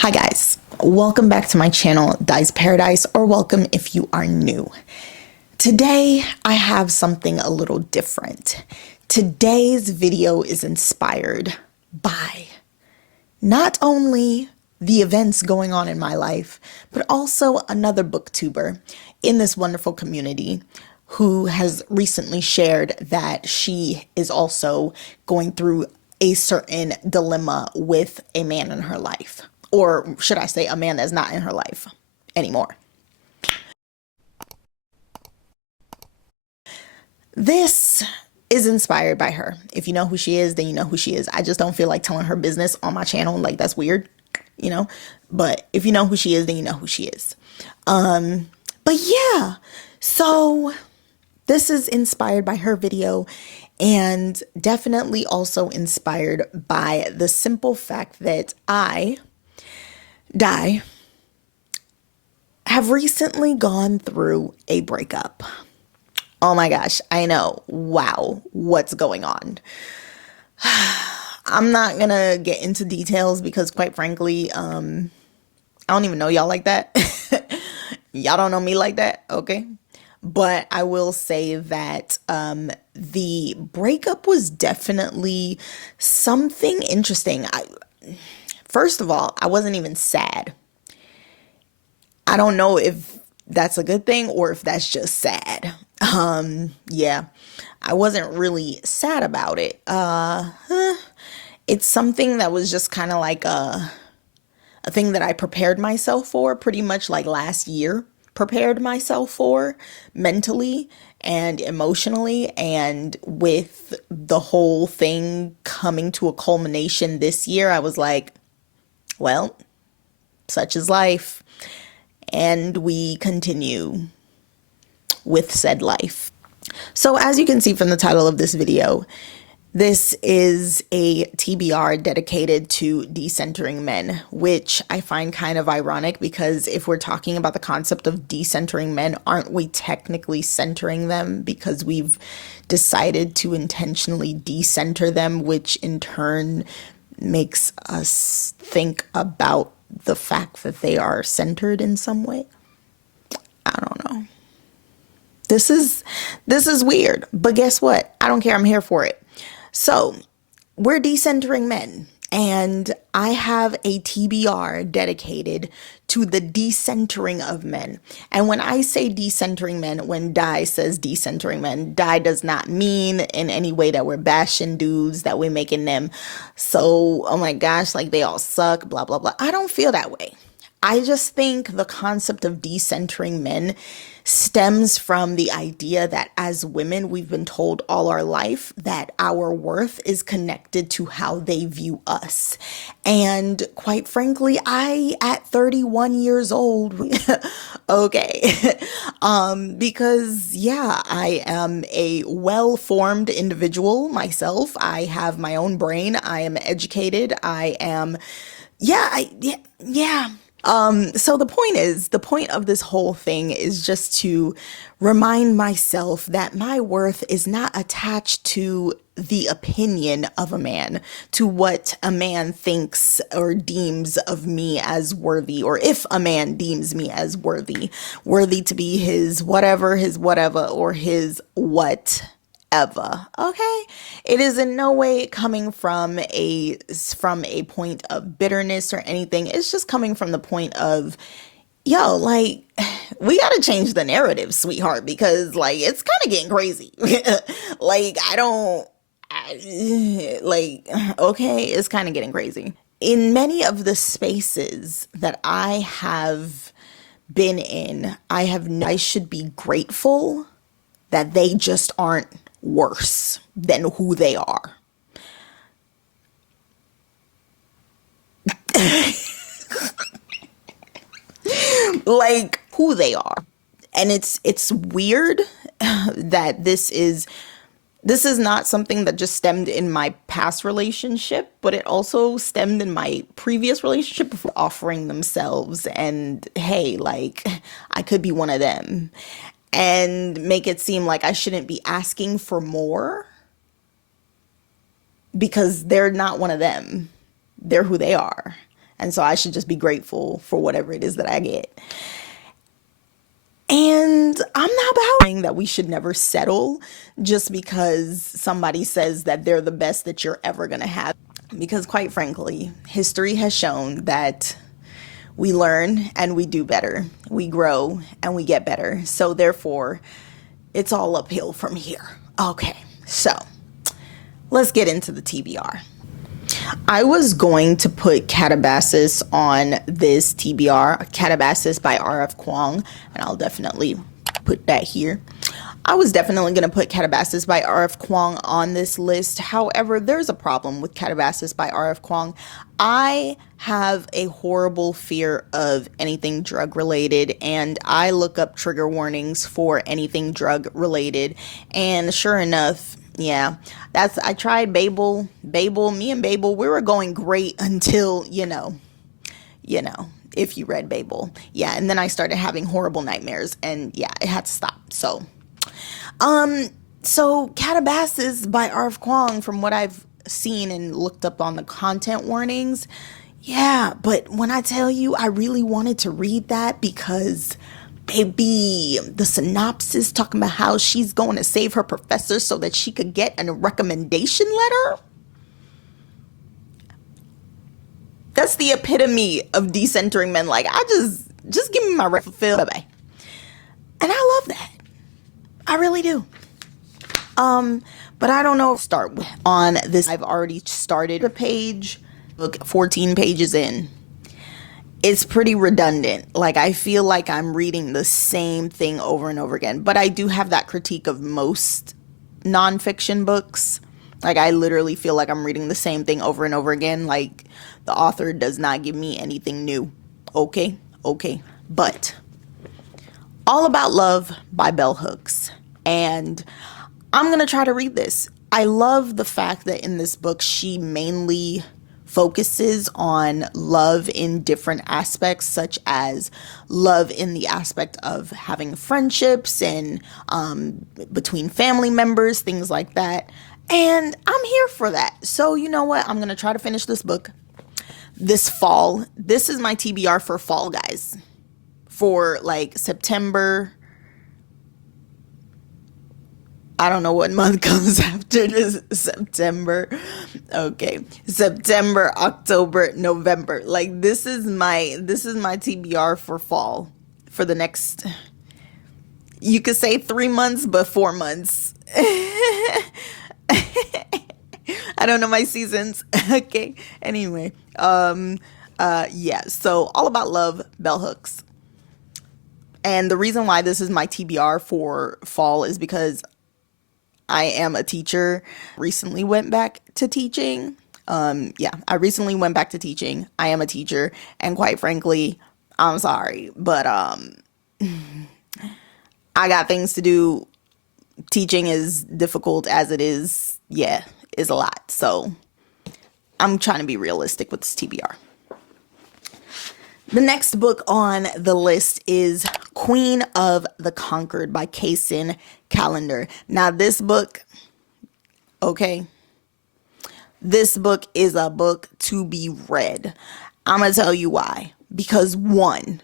Hi guys, welcome back to my channel, Di's Paradise, or welcome if you are new. Today, I have something a little different. Today's video is inspired by not only the events going on in my life, but also another booktuber in this wonderful community who has recently shared that she is also going through a certain dilemma with a man in her life. Or should I say a man that's not in her life anymore. This is inspired by her. If you know who she is, then you know who she is. I just don't feel like telling her business on my channel. Like, that's weird, you know? But if you know who she is, then you know who she is. But yeah, so this is inspired by her video and definitely also inspired by the simple fact that I, Di, have recently gone through a breakup. Oh my gosh, I know. Wow, what's going on? I'm not gonna get into details because quite frankly, I don't even know y'all like that. Y'all don't know me like that, okay? But I will say that the breakup was definitely something interesting. First of all, I wasn't even sad. I don't know if that's a good thing or if that's just sad. Yeah, I wasn't really sad about it. It's something that was just kind of like a thing that I prepared myself for pretty much like last year, prepared myself for mentally and emotionally. And with the whole thing coming to a culmination this year, I was like, well, such is life. And we continue with said life. So as you can see from the title of this video, this is a TBR dedicated to decentering men, which I find kind of ironic because if we're talking about the concept of decentering men, aren't we technically centering them because we've decided to intentionally decenter them, which in turn makes us think about the fact that they are centered in some way? I don't know. This is weird, but guess what? I don't care. I'm here for it. So we're decentering men, and I have a TBR dedicated to the decentering of men. And when I say decentering men, when Di says decentering men, Di does not mean in any way that we're bashing dudes, that we're making them so, oh my gosh, like they all suck, blah, blah, blah. I don't feel that way. I just think the concept of decentering men stems from the idea that as women, we've been told all our life that our worth is connected to how they view us. And quite frankly, at 31 years old, okay, because yeah, I am a well-formed individual myself. I have my own brain. I am educated. I am, yeah. So the point of this whole thing is just to remind myself that my worth is not attached to the opinion of a man, to what a man thinks or deems of me as worthy, or if a man deems me as worthy to be his whatever, or his what. Okay, it is in no way coming from a point of bitterness or anything. It's just coming from the point of, yo, like, we gotta change the narrative, sweetheart, because like it's kind of getting crazy. Like, like, okay, it's kind of getting crazy. In many of the spaces that I have been in, I should be grateful that they just aren't worse than who they are. Like, who they are. And it's weird that this is not something that just stemmed in my past relationship, but it also stemmed in my previous relationship of offering themselves and, hey, like, I could be one of them, and make it seem like I shouldn't be asking for more because they're not one of them. They're who they are. And so I should just be grateful for whatever it is that I get. And I'm not about saying that we should never settle just because somebody says that they're the best that you're ever going to have. Because quite frankly, history has shown that we learn and we do better. We grow and we get better. So therefore, it's all uphill from here. Okay, so let's get into the TBR. I was going to put Catabasis on this TBR, Catabasis by R.F. Kuang, and I'll definitely put that here. I was definitely going to put Catabasis by R.F. Kuang on this list. However, there's a problem with Catabasis by R.F. Kuang. I have a horrible fear of anything drug related, and I look up trigger warnings for anything drug related, and sure enough, yeah, I tried Babel, me and Babel, we were going great until, you know, if you read Babel. Yeah, and then I started having horrible nightmares, and yeah, it had to stop. So Catabasis by R.F. Kuang, from what I've seen and looked up on the content warnings, yeah, but when I tell you I really wanted to read that because baby, the synopsis talking about how she's going to save her professor so that she could get a recommendation letter. That's the epitome of decentering men. Like, just give me my refill, bye-bye. And I love that. I really do. But I don't know. Start with on this. I've already started a page. Look, 14 pages in. It's pretty redundant. Like, I feel like I'm reading the same thing over and over again. But I do have that critique of most nonfiction books. Like, I literally feel like I'm reading the same thing over and over again. Like, the author does not give me anything new. Okay. But All About Love by Bell Hooks. And I'm going to try to read this. I love the fact that in this book, she mainly focuses on love in different aspects, such as love in the aspect of having friendships and between family members, things like that. And I'm here for that. So you know what? I'm going to try to finish this book this fall. This is my TBR for fall, guys. For like September. I don't know what month comes after this. September. Okay. September, October, November. Like this is my TBR for fall. For the next, you could say 3 months, but 4 months. I don't know my seasons. Okay. Anyway. Yeah. So All About Love, Bell Hooks. And the reason why this is my TBR for fall is because I am a teacher. Recently went back to teaching. I recently went back to teaching. I am a teacher, and quite frankly, I'm sorry, but I got things to do. Teaching is difficult as it is. Yeah, is a lot. So I'm trying to be realistic with this TBR. The next book on the list is Queen of the Conquered by Kaysen Callender. Now this book, okay, this book is a book to be read. I'm going to tell you why. Because one,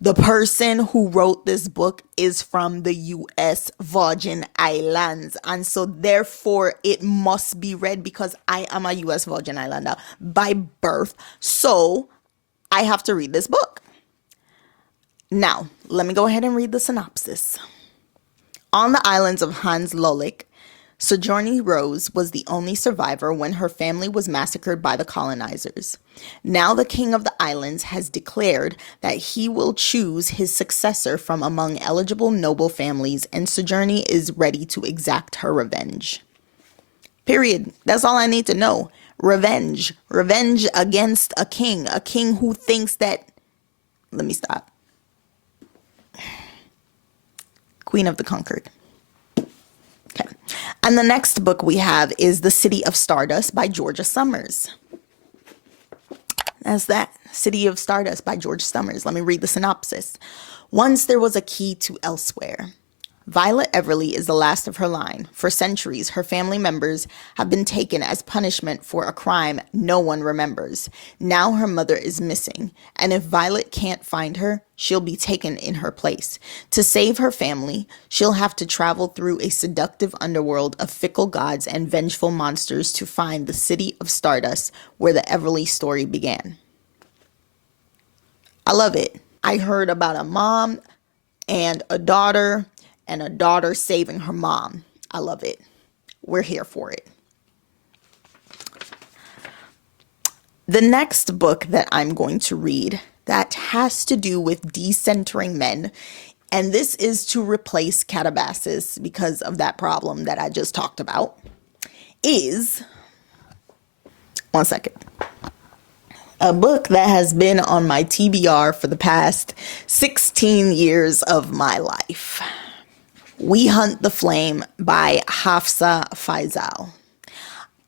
the person who wrote this book is from the U.S. Virgin Islands. And so therefore it must be read because I am a U.S. Virgin Islander by birth. So I have to read this book. Now, let me go ahead and read the synopsis. On the islands of Hans Lolik, Sojourner Rose was the only survivor when her family was massacred by the colonizers. Now the king of the islands has declared that he will choose his successor from among eligible noble families, and Sojourner is ready to exact her revenge. Period. That's all I need to know. Revenge. Revenge against a king who thinks that... Let me stop. Queen of the Conquered. Okay. And the next book we have is The City of Stardust by Georgia Summers. That's that. City of Stardust by Georgia Summers. Let me read the synopsis. Once there was a key to elsewhere. Violet Everly is the last of her line. For centuries, her family members have been taken as punishment for a crime no one remembers. Now her mother is missing, and if Violet can't find her, she'll be taken in her place. To save her family, she'll have to travel through a seductive underworld of fickle gods and vengeful monsters to find the city of Stardust where the Everly story began. I love it. I heard about a mom and a daughter saving her mom. I love it. We're here for it. The next book that I'm going to read that has to do with decentering men, and this is to replace catabasis because of that problem that I just talked about, is, one second, a book that has been on my TBR for the past 16 years of my life. We Hunt the Flame by Hafsa Faizal.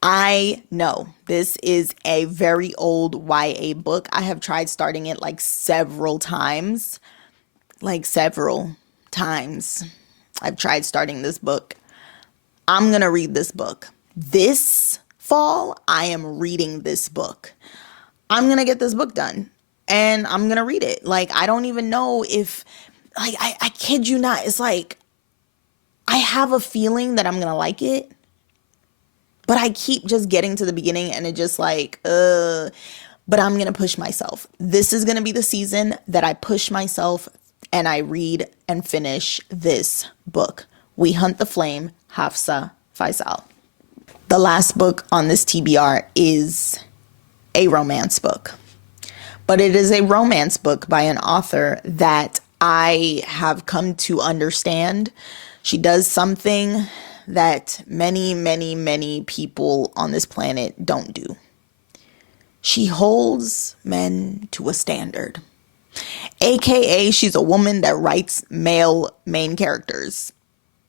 I know this is a very old YA book. I have tried starting it several times. I've tried starting this book. I'm going to read this book. This fall, I am reading this book. I'm going to get this book done and I'm going to read it. I don't even know if, I kid you not. It's I have a feeling that I'm going to like it, but I keep just getting to the beginning and it just but I'm going to push myself. This is going to be the season that I push myself and I read and finish this book. We Hunt the Flame, Hafsa Faizal. The last book on this TBR is a romance book, but it is a romance book by an author that I have come to understand. She does something that many, many, many people on this planet don't do. She holds men to a standard, aka she's a woman that writes male main characters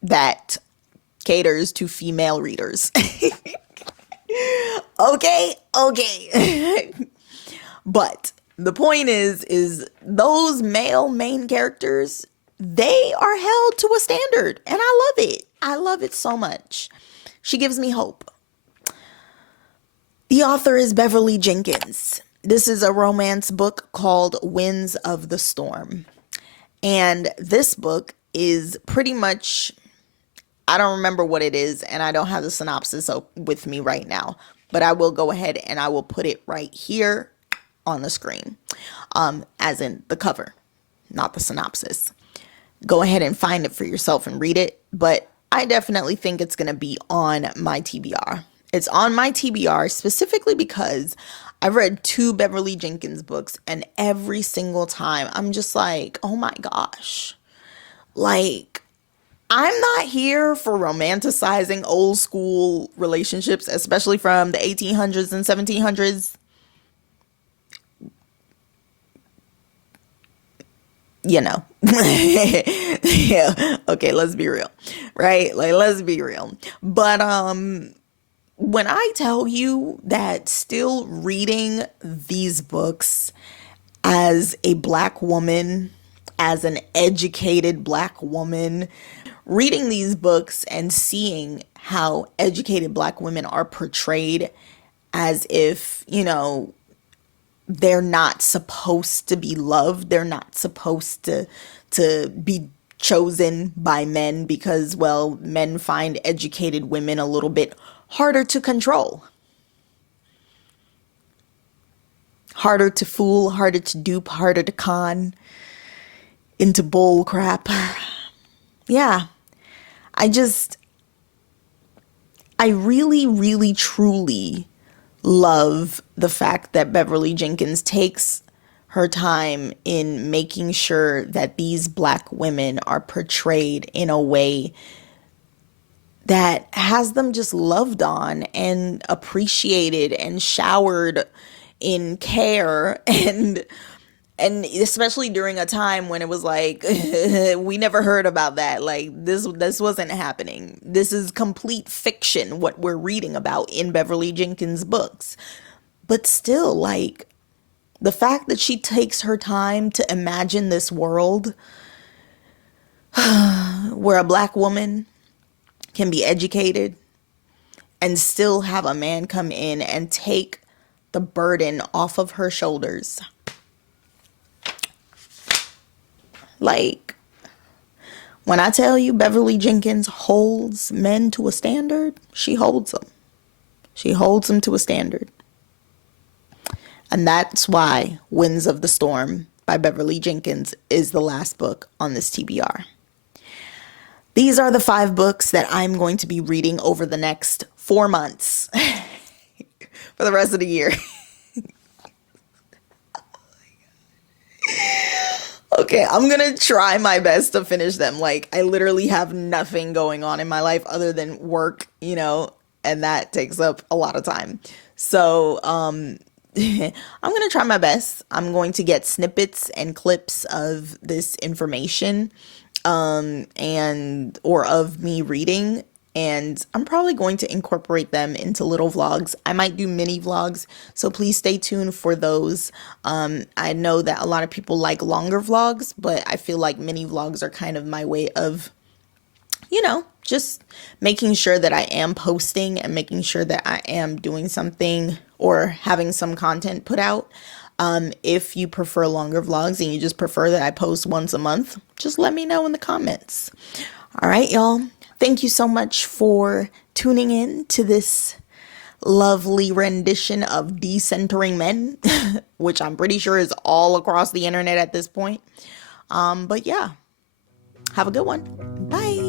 that caters to female readers. Okay. But the point is those male main characters, they are held to a standard. And I love it. I love it so much. She gives me hope. The author is Beverly Jenkins. This is a romance book called Winds of the Storm. And this book is pretty much, I don't remember what it is, and I don't have the synopsis with me right now, but I will go ahead and I will put it right here on the screen, as in the cover, not the synopsis. Go ahead and find it for yourself and read it, but I definitely think it's going to be on my TBR. It's on my TBR specifically because I've read 2 Beverly Jenkins books, and every single time I'm just oh my gosh, I'm not here for romanticizing old school relationships, especially from the 1800s and 1700s. Yeah, okay, let's be real, right? Let's be real. But when I tell you that still reading these books as a Black woman, as an educated Black woman, reading these books and seeing how educated Black women are portrayed as if, they're not supposed to be loved. They're not supposed to be chosen by men because, well, men find educated women a little bit harder to control. Harder to fool, harder to dupe, harder to con into bull crap. Yeah. I really, really, truly love the fact that Beverly Jenkins takes her time in making sure that these Black women are portrayed in a way that has them just loved on and appreciated and showered in care, and especially during a time when it was we never heard about that. This wasn't happening. This is complete fiction, what we're reading about in Beverly Jenkins books. But still, the fact that she takes her time to imagine this world, where a black woman can be educated and still have a man come in and take the burden off of her shoulders. Like, when I tell you Beverly Jenkins holds men to a standard, she holds them. She holds them to a standard. And that's why Winds of the Storm by Beverly Jenkins is the last book on this TBR. These are the 5 books that I'm going to be reading over the next 4 months for the rest of the year. Okay, I'm gonna try my best to finish them. Like, I literally have nothing going on in my life other than work, and that takes up a lot of time. So, I'm gonna try my best. I'm going to get snippets and clips of this information, or of me reading, and I'm probably going to incorporate them into little vlogs. I might do mini vlogs, so please stay tuned for those. I know that a lot of people like longer vlogs, but I feel like mini vlogs are kind of my way of, just making sure that I am posting and making sure that I am doing something or having some content put out. If you prefer longer vlogs and you just prefer that I post once a month, just let me know in the comments. All right, y'all. Thank you so much for tuning in to this lovely rendition of Decentering Men, which I'm pretty sure is all across the internet at this point. But yeah, have a good one. Bye.